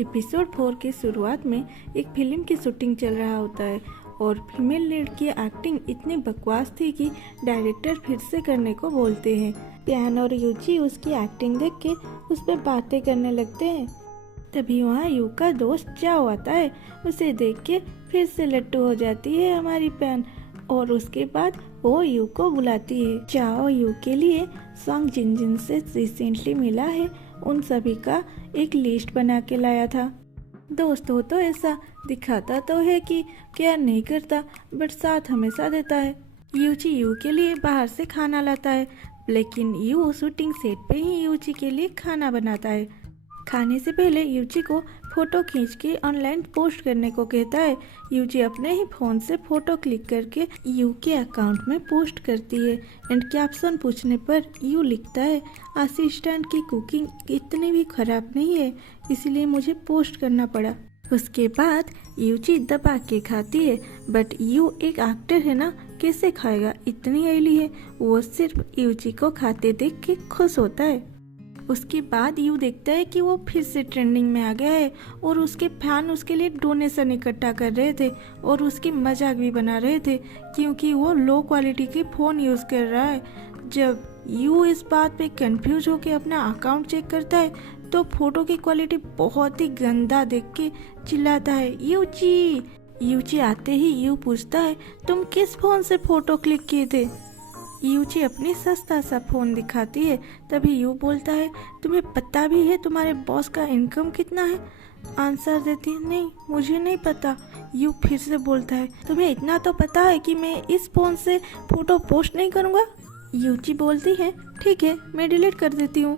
Episode 4 की शुरुआत में एक फिल्म की शूटिंग चल रहा होता है और फीमेल लीड की एक्टिंग इतनी बकवास थी कि डायरेक्टर फिर से करने को बोलते हैं। प्यान और यूची उसकी एक्टिंग देख के उस पर बातें करने लगते हैं। तभी वहाँ यू का दोस्त चाओ आता है। उसे देख के फिर से लट्टू हो जाती है हमारी प्यान और उसके बाद वो यू को बुलाती है। चाओ यू के लिए सॉन्ग जिन जिन से रिसेंटली मिला है उन सभी का एक लिस्ट बना के लाया था। दोस्त हो तो ऐसा दिखाता तो है कि केयर नहीं करता बट साथ हमेशा देता है। यूची यू के लिए बाहर से खाना लाता है लेकिन यू शूटिंग सेट पे ही यूची के लिए खाना बनाता है। खाने से पहले यूची को फोटो खींच के ऑनलाइन पोस्ट करने को कहता है। यूची अपने ही फोन से फोटो क्लिक करके यू के अकाउंट में पोस्ट करती है एंड कैप्शन पूछने पर यू लिखता है, असिस्टेंट की कुकिंग इतनी भी खराब नहीं है इसलिए मुझे पोस्ट करना पड़ा। उसके बाद यूची दबा के खाती है बट यू एक एक्टर है ना, कैसे खाएगा, इतनी आईली है। वो सिर्फ यूची को खाते देख के खुश होता है। उसके बाद यू देखता है कि वो फिर से ट्रेंडिंग में आ गया है और उसके फैन उसके लिए डोनेशन इकट्ठा कर रहे थे और उसकी मजाक भी बना रहे थे क्योंकि वो लो क्वालिटी की फ़ोन यूज़ कर रहा है। जब यू इस बात पे कंफ्यूज होकर अपना अकाउंट चेक करता है तो फोटो की क्वालिटी बहुत ही गंदा देख के चिल्लाता है, यूची। यूची आते ही यू पूछता है, तुम किस फ़ोन से फ़ोटो क्लिक किए थे। यूची अपनी सस्ता सा फोन दिखाती है। तभी यू बोलता है, तुम्हें पता भी है तुम्हारे बॉस का इनकम कितना है। आंसर देती है, नहीं मुझे नहीं पता। यू फिर से बोलता है, तुम्हें इतना तो पता है कि मैं इस फोन से फोटो पोस्ट नहीं करूँगा। यूची बोलती है, ठीक है मैं डिलीट कर देती हूँ।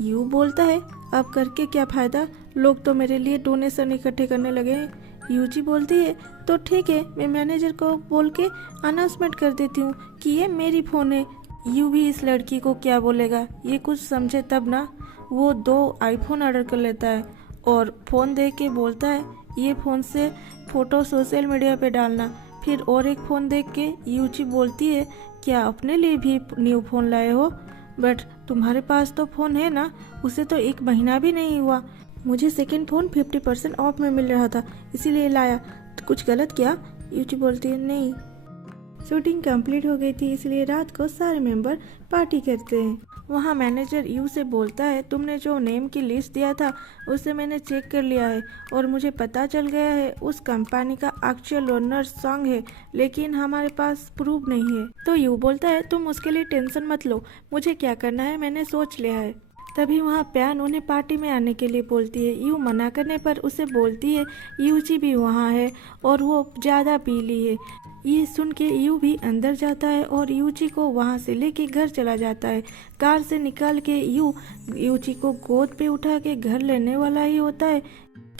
यू बोलता है, अब करके क्या फ़ायदा, लोग तो मेरे लिए डोनेशन इकट्ठे करने लगे हैं। यूजी बोलती है, तो ठीक है मैं मैनेजर को बोल के अनाउंसमेंट कर देती हूँ कि ये मेरी फ़ोन है। यू भी इस लड़की को क्या बोलेगा, ये कुछ समझे तब ना। वो 2 आईफोन ऑर्डर कर लेता है और फ़ोन दे के बोलता है, ये फ़ोन से फ़ोटो सोशल मीडिया पे डालना। फिर और एक फ़ोन देख के यूजी बोलती है, क्या अपने लिए भी न्यू फ़ोन लाए हो, बट तुम्हारे पास तो फ़ोन है ना, उसे तो 1 महीना भी नहीं हुआ। मुझे सेकंड फ़ोन 50% ऑफ में मिल रहा था इसीलिए लाया, तो कुछ गलत किया। यूची बोलती है, नहीं। शूटिंग कंप्लीट हो गई थी इसलिए रात को सारे मेंबर पार्टी करते हैं। वहाँ मैनेजर यू से बोलता है, तुमने जो नेम की लिस्ट दिया था उसे मैंने चेक कर लिया है और मुझे पता चल गया है उस कंपनी का एक्चुअल ओनर सॉन्ग है लेकिन हमारे पास प्रूफ नहीं है। तो यू बोलता है, तुम उसके लिए टेंशन मत लो, मुझे क्या करना है मैंने सोच लिया है। तभी वहाँ प्यान उन्हें पार्टी में आने के लिए बोलती है। यू मना करने पर उसे बोलती है यूची भी वहाँ है और वो ज़्यादा पी ली है। ये सुन के यू भी अंदर जाता है और यूची को वहाँ से लेके घर चला जाता है। कार से निकाल के यू यूची को गोद पे उठा के घर लेने वाला ही होता है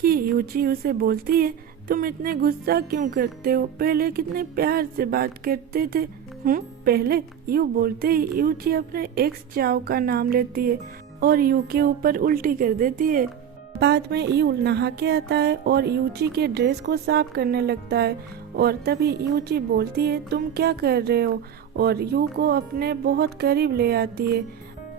कि यूची उसे बोलती है, तुम इतने गुस्सा क्यों करते हो, पहले कितने प्यार से बात करते थे। पहले, यू बोलते ही यूची अपने एक्स चाओ का नाम लेती है और यू के ऊपर उल्टी कर देती है। बाद में यू नहा के आता है और यूची के ड्रेस को साफ करने लगता है और तभी यूची बोलती है, तुम क्या कर रहे हो, और यू को अपने बहुत करीब ले आती है।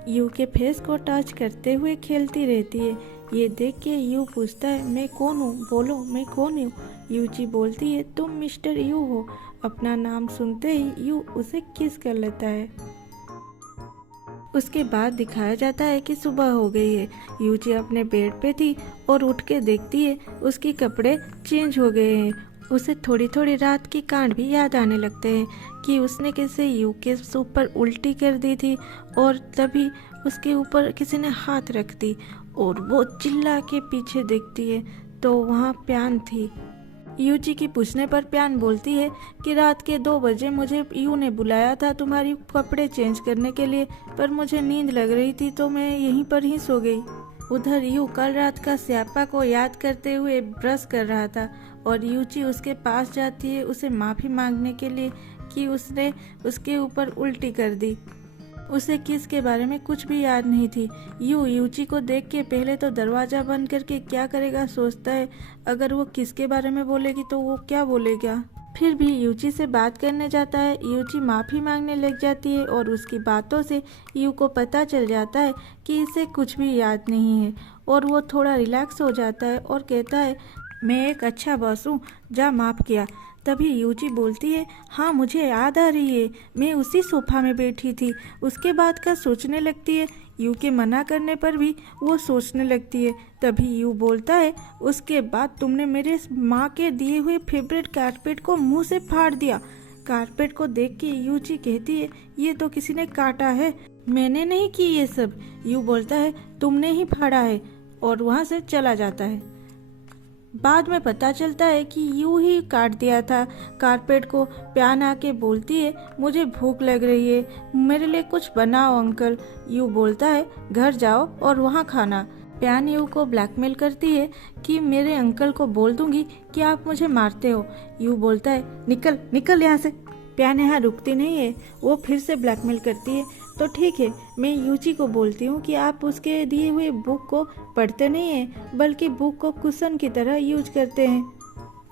यू के फेस को टच करते हुए खेलती रहती है। ये देख के यू पूछता है, मैं कौन हूँ, बोलो मैं कौन हूँ। यूची बोलती है, तुम मिस्टर यू हो। अपना नाम सुनते ही यू उसे किस कर लेता है। उसके बाद दिखाया जाता है कि सुबह हो गई है। यूची अपने बेड पे थी और उठ के देखती है उसके कपड़े चेंज हो गए हैं। उसे थोड़ी थोड़ी रात की कांड भी याद आने लगते हैं कि उसने कैसे यू के ऊपर उल्टी कर दी थी और तभी उसके ऊपर किसी ने हाथ रख दी और वो चिल्ला के पीछे देखती है तो वहाँ प्यान थी। यूची की पूछने पर प्यान बोलती है कि रात के 2 बजे मुझे यू ने बुलाया था तुम्हारी कपड़े चेंज करने के लिए, पर मुझे नींद लग रही थी तो मैं यहीं पर ही सो गई। उधर यू कल रात का स्यापा को याद करते हुए ब्रश कर रहा था और यूची उसके पास जाती है उसे माफ़ी मांगने के लिए कि उसने उसके ऊपर उल्टी कर दी। उसे किस के बारे में कुछ भी याद नहीं थी। यू यूची को देख के पहले तो दरवाज़ा बंद करके क्या करेगा सोचता है, अगर वो किसके बारे में बोलेगी तो वो क्या बोलेगा। फिर भी यूची से बात करने जाता है। यूची माफ़ी मांगने लग जाती है और उसकी बातों से यू को पता चल जाता है कि इसे कुछ भी याद नहीं है और वो थोड़ा रिलैक्स हो जाता है और कहता है मैं एक अच्छा बॉस हूँ, जा माफ़ किया। तभी यूजी बोलती है हाँ मुझे याद आ रही है, मैं उसी सोफा में बैठी थी। उसके बाद का सोचने लगती है। यू के मना करने पर भी वो सोचने लगती है। तभी यू बोलता है उसके बाद तुमने मेरे माँ के दिए हुए फेवरेट कारपेट को मुंह से फाड़ दिया। कारपेट को देख के यूजी कहती है ये तो किसी ने काटा है, मैंने नहीं की ये सब। यू बोलता है तुमने ही फाड़ा है और वहाँ से चला जाता है। बाद में पता चलता है कि यूं ही काट दिया था कारपेट को। प्यान आके बोलती है मुझे भूख लग रही है, मेरे लिए कुछ बनाओ अंकल। यू बोलता है घर जाओ और वहाँ खाना। प्यान यू को ब्लैकमेल करती है कि मेरे अंकल को बोल दूंगी कि आप मुझे मारते हो। यू बोलता है निकल निकल यहाँ से। प्यान यहाँ रुकती नहीं है, वो फिर से ब्लैकमेल करती है। तो ठीक है, मैं यूजी को बोलती हूँ कि आप उसके दिए हुए बुक को पढ़ते नहीं हैं बल्कि बुक को कुशन की तरह यूज करते हैं।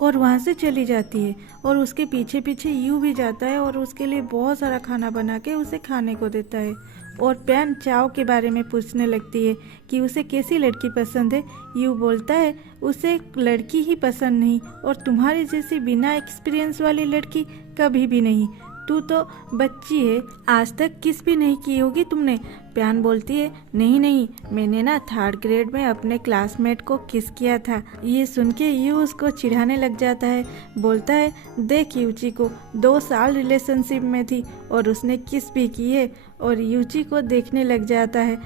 और वहाँ से चली जाती है और उसके पीछे पीछे यू भी जाता है और उसके लिए बहुत सारा खाना बना के उसे खाने को देता है। और प्यान चाव के बारे में पूछने लगती है कि उसे कैसी लड़की पसंद है। यू बोलता है उसे लड़की ही पसंद नहीं और तुम्हारी जैसी बिना एक्सपीरियंस वाली लड़की कभी भी नहीं। तू तो बच्ची है, आज तक किस भी नहीं की होगी तुमने। प्यान बोलती है नहीं नहीं, मैंने ना 3rd ग्रेड में अपने क्लासमेट को किस किया था। ये सुन के यू उसको चिढ़ाने लग जाता है। बोलता है देख यूची को 2 साल रिलेशनशिप में थी और उसने किस भी की है। और यूची को देखने लग जाता है,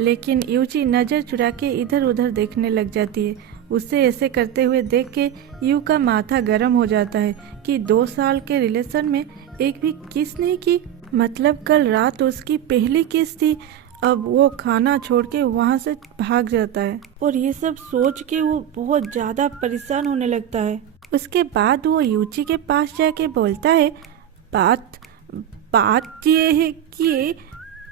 लेकिन यूची नज़र चुरा के इधर उधर देखने लग जाती है। उसे ऐसे करते हुए देख के यू का माथा गर्म हो जाता है कि 2 साल के रिलेशन में एक भी किस नहीं की। मतलब कल रात उसकी पहली किस थी। अब वो खाना छोड़ के वहाँ से भाग जाता है और ये सब सोच के वो बहुत ज़्यादा परेशान होने लगता है। उसके बाद वो यूची के पास जाके बोलता है बात ये है कि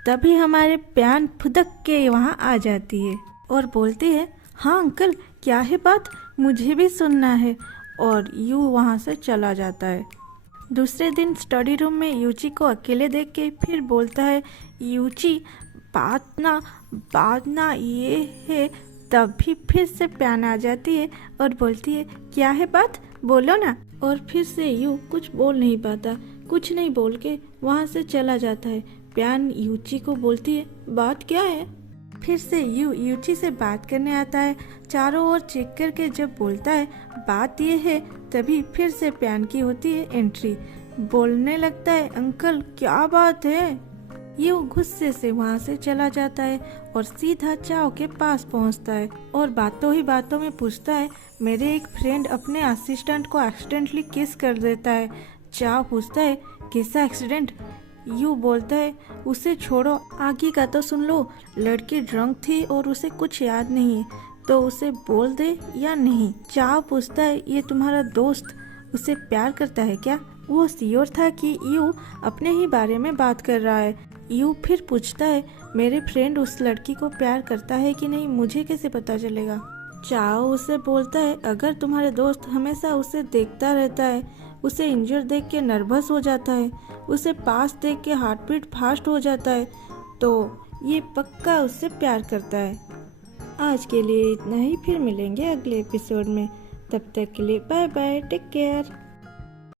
तभी हमारे प्यान फुदक के वहाँ आ जाती है और बोलती है हाँ अंकल क्या है बात, मुझे भी सुनना है। और यू वहाँ से चला जाता है। दूसरे दिन स्टडी रूम में यूची को अकेले देख के फिर बोलता है यूची बात ना ये है। तभी फिर से प्यान आ जाती है और बोलती है क्या है बात, बोलो ना। और फिर से यू कुछ बोल नहीं पाता, कुछ नहीं बोल के वहाँ से चला जाता है। प्यान यूची को बोलती है बात क्या है। फिर से यूची से बात करने आता है। चारों ओर चेक करके जब बोलता है बात ये है, तभी फिर से प्यान की होती है एंट्री। बोलने लगता है अंकल क्या बात है। ये गुस्से से वहाँ से चला जाता है और सीधा चाव के पास पहुँचता है और बातों ही बातों में पूछता है मेरे एक फ्रेंड अपने असिस्टेंट को एक्सीडेंटली किस कर देता है। चाव पूछता है कैसा एक्सीडेंट। यू बोलता है उसे छोड़ो, आगे का तो सुन लो। लड़की ड्रंक थी और उसे कुछ याद नहीं है, तो उसे बोल दे या नहीं। चाव पूछता है ये तुम्हारा दोस्त उसे प्यार करता है क्या। वो श्योर था कि यू अपने ही बारे में बात कर रहा है। यू फिर पूछता है मेरे फ्रेंड उस लड़की को प्यार करता है कि नहीं, मुझे कैसे पता चलेगा। चाव उसे बोलता है अगर तुम्हारे दोस्त हमेशा उसे देखता रहता है, उसे इंजर देख के नर्वस हो जाता है, उसे पास देख के हार्ट बीट फास्ट हो जाता है, तो ये पक्का उससे प्यार करता है। आज के लिए इतना ही, फिर मिलेंगे अगले एपिसोड में। तब तक के लिए बाय बाय, टेक केयर।